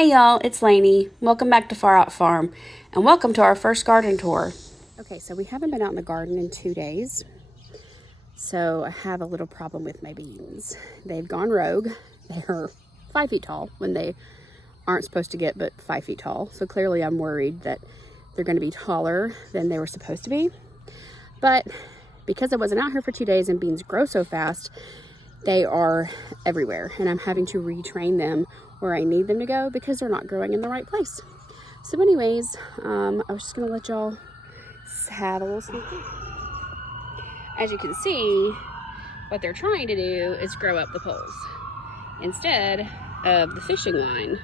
Hey y'all, it's Lainey. Welcome back to Far Out Farm, and welcome to our first garden tour. Okay, so we haven't been out in the garden in 2 days, so I have a little problem with my beans. They've gone rogue. They're 5 feet tall when they aren't supposed to get but 5 feet tall, so clearly I'm worried that they're going to be taller than they were supposed to be. But because I wasn't out here for 2 days and beans grow so fast, they are everywhere, and I'm having to retrain them where I need them to go because they're not growing in the right place. So anyways, I was just gonna let y'all have a little sneak peek. As you can see, what they're trying to do is grow up the poles instead of the fishing line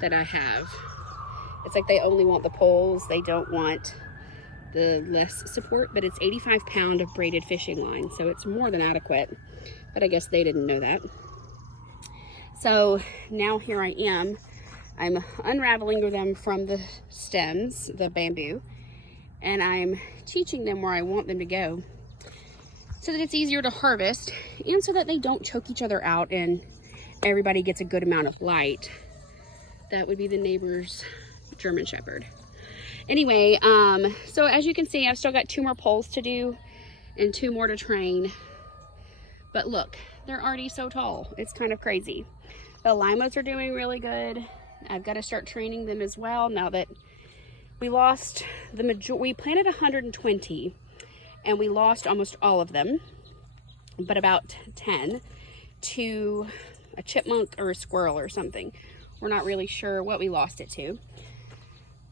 that I have. It's like they only want the poles, they don't want the less support, but it's 85-pound of braided fishing line, so it's more than adequate, but I guess they didn't know that. So now here I am. I'm unraveling them from the stems, the bamboo, and I'm teaching them where I want them to go so that it's easier to harvest and so that they don't choke each other out and everybody gets a good amount of light. That would be the neighbor's German Shepherd. Anyway, so as you can see, I've still got 2 more poles to do and 2 more to train. But look, they're already so tall. It's kind of crazy. The limos are doing really good. I've got to start training them as well now that we lost we planted 120 and we lost almost all of them, but about 10 to a chipmunk or a squirrel or something. We're not really sure what we lost it to.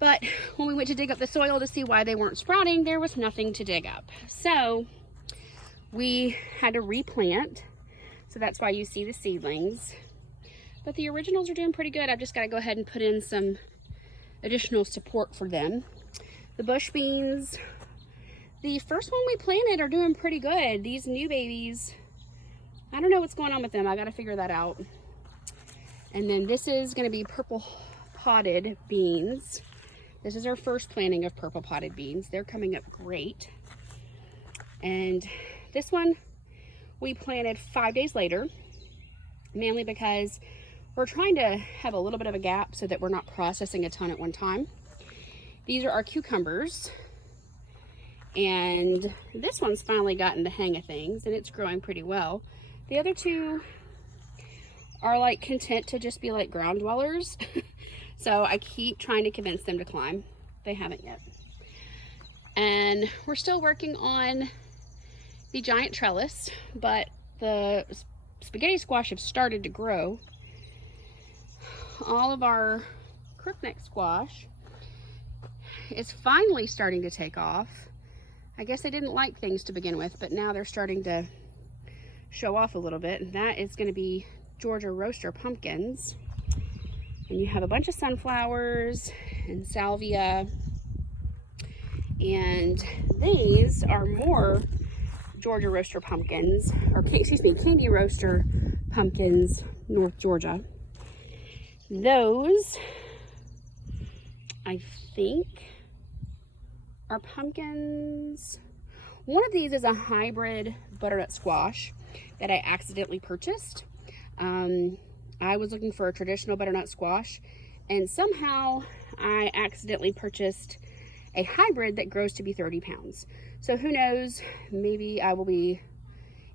But when we went to dig up the soil to see why they weren't sprouting, there was nothing to dig up. So we had to replant. So that's why you see the seedlings. But the originals are doing pretty good. I've just got to go ahead and put in some additional support for them. The bush beans, the first one we planted, are doing pretty good. These new babies, I don't know what's going on with them. I got to figure that out. And then this is going to be purple potted beans. This is our first planting of purple potted beans. They're coming up great. And this one we planted 5 days later, mainly because we're trying to have a little bit of a gap so that we're not processing a ton at one time. These are our cucumbers. And this one's finally gotten the hang of things and it's growing pretty well. The other 2 are like content to just be like ground dwellers. So I keep trying to convince them to climb. They haven't yet. And we're still working on the giant trellis, but the spaghetti squash have started to grow. All of our crookneck squash is finally starting to take off. I guess they didn't like things to begin with, but now they're starting to show off a little bit. And that is going to be Georgia roaster pumpkins. And you have a bunch of sunflowers and salvia. And these are more Georgia roaster pumpkins, or excuse me, candy roaster pumpkins, North Georgia. Those, I think, are pumpkins. One of these is a hybrid butternut squash that I accidentally purchased. I was looking for a traditional butternut squash, and somehow I accidentally purchased a hybrid that grows to be 30 pounds. So who knows, maybe I will be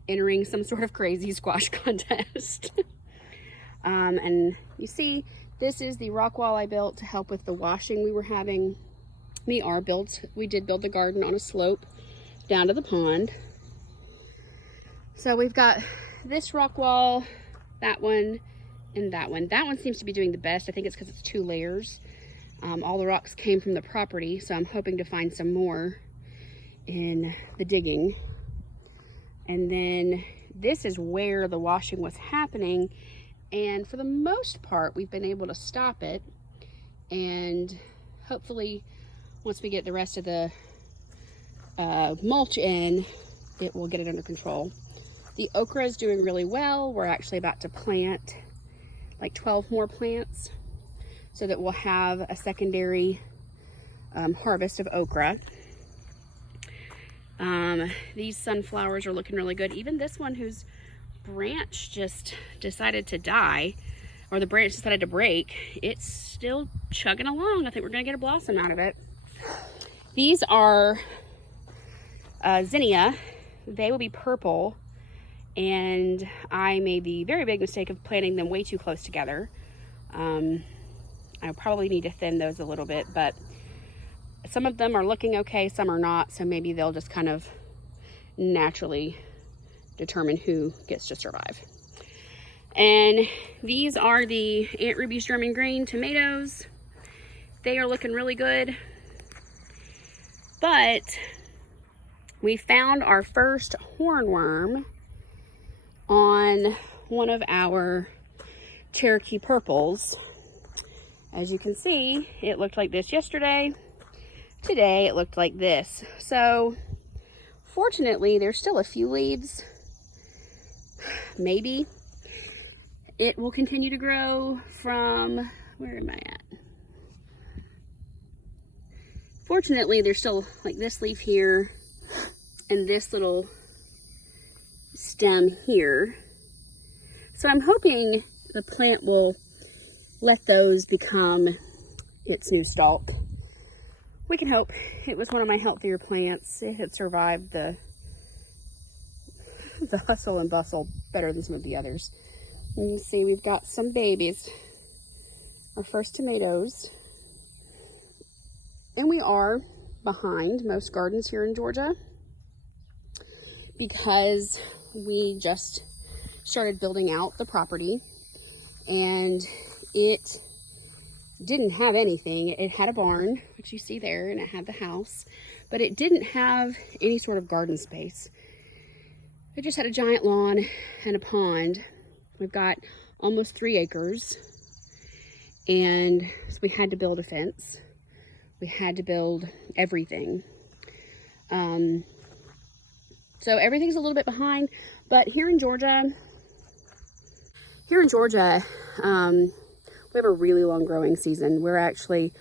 entering some sort of crazy squash contest. And you see, this is the rock wall I built to help with the washing we were having. We did build the garden on a slope down to the pond. So we've got this rock wall, that one, and that one. That one seems to be doing the best. I think it's because it's 2 layers. All the rocks came from the property, so I'm hoping to find some more in the digging. And then this is where the washing was happening, and for the most part we've been able to stop it, and hopefully once we get the rest of the mulch in, it will get it under control. The okra is doing really well. We're actually about to plant like 12 more plants so that we'll have a secondary harvest of okra. These sunflowers are looking really good. Even this one whose branch just decided to die. or the branch decided to break, it's still chugging along. I think we're gonna get a blossom out of it. These are zinnia. They will be purple, and I made the very big mistake of planting them way too close together. I probably need to thin those a little bit, but some of them are looking okay, some are not, so maybe they'll just kind of naturally determine who gets to survive. And these are the Aunt Ruby's German Green tomatoes. They are looking really good, but we found our first hornworm on one of our Cherokee purples. As you can see, it looked like this yesterday. Today it looked like this. So fortunately, there's still a few leaves. Maybe it will continue to grow from, where am I at? Fortunately, there's still like this leaf here and this little stem here. So I'm hoping the plant will let those become its new stalk. We can hope. It was one of my healthier plants. It had survived the hustle and bustle better than some of the others. And you see we've got some babies. Our first tomatoes. And we are behind most gardens here in Georgia because we just started building out the property, and it didn't have anything. It had a barn, which you see there, and it had the house, but it didn't have any sort of garden space. It just had a giant lawn and a pond. We've got almost 3 acres, and so we had to build a fence. We had to build everything. So everything's a little bit behind, but here in Georgia, we have a really long growing season. We're actually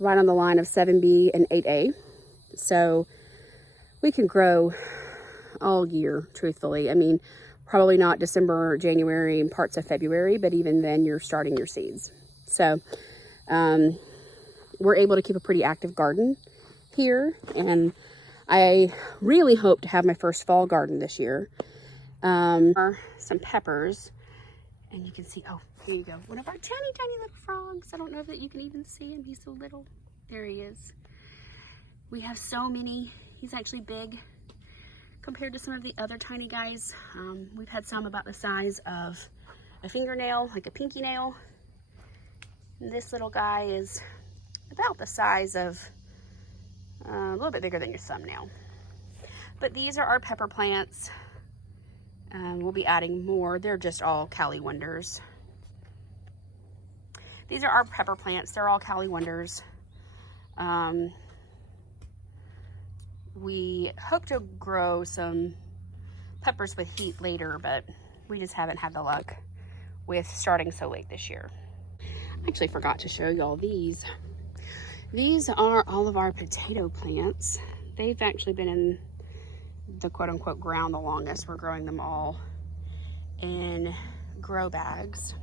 right on the line of 7B and 8A. So we can grow all year, truthfully. I mean, probably not December, January, and parts of February, but even then you're starting your seeds. So we're able to keep a pretty active garden here, and I really hope to have my first fall garden this year. Some peppers, and you can see, oh, here you go, one of our tiny, tiny little frogs. I don't know that you can even see him. He's so little. There he is. We have so many. He's actually big compared to some of the other tiny guys. We've had some about the size of a fingernail, like a pinky nail. And this little guy is about the size of a little bit bigger than your thumbnail. But these are our pepper plants. We'll be adding more. They're just all Cali Wonders. These are our pepper plants. They're all Cali Wonders. We hope to grow some peppers with heat later, but we just haven't had the luck with starting so late this year. I actually forgot to show y'all these. These are all of our potato plants. They've actually been in the quote-unquote ground the longest. We're growing them all in grow bags.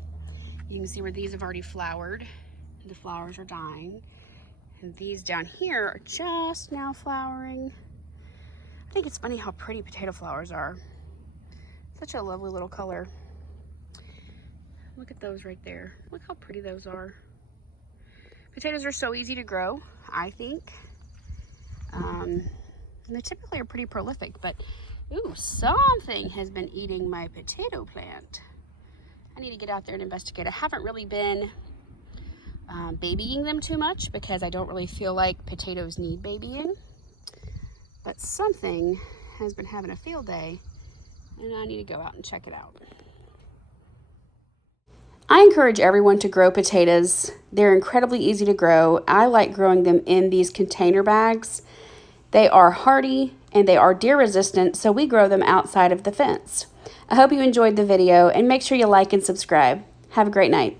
You can see where these have already flowered. The flowers are dying. And these down here are just now flowering. I think it's funny how pretty potato flowers are. Such a lovely little color. Look at those right there. Look how pretty those are. Potatoes are so easy to grow, I think. And they typically are pretty prolific, but ooh, something has been eating my potato plant. I need to get out there and investigate. I haven't really been babying them too much because I don't really feel like potatoes need babying. But something has been having a field day, and I need to go out and check it out. I encourage everyone to grow potatoes. They're incredibly easy to grow. I like growing them in these container bags. They are hardy and they are deer resistant, so we grow them outside of the fence. I hope you enjoyed the video, and make sure you like and subscribe. Have a great night.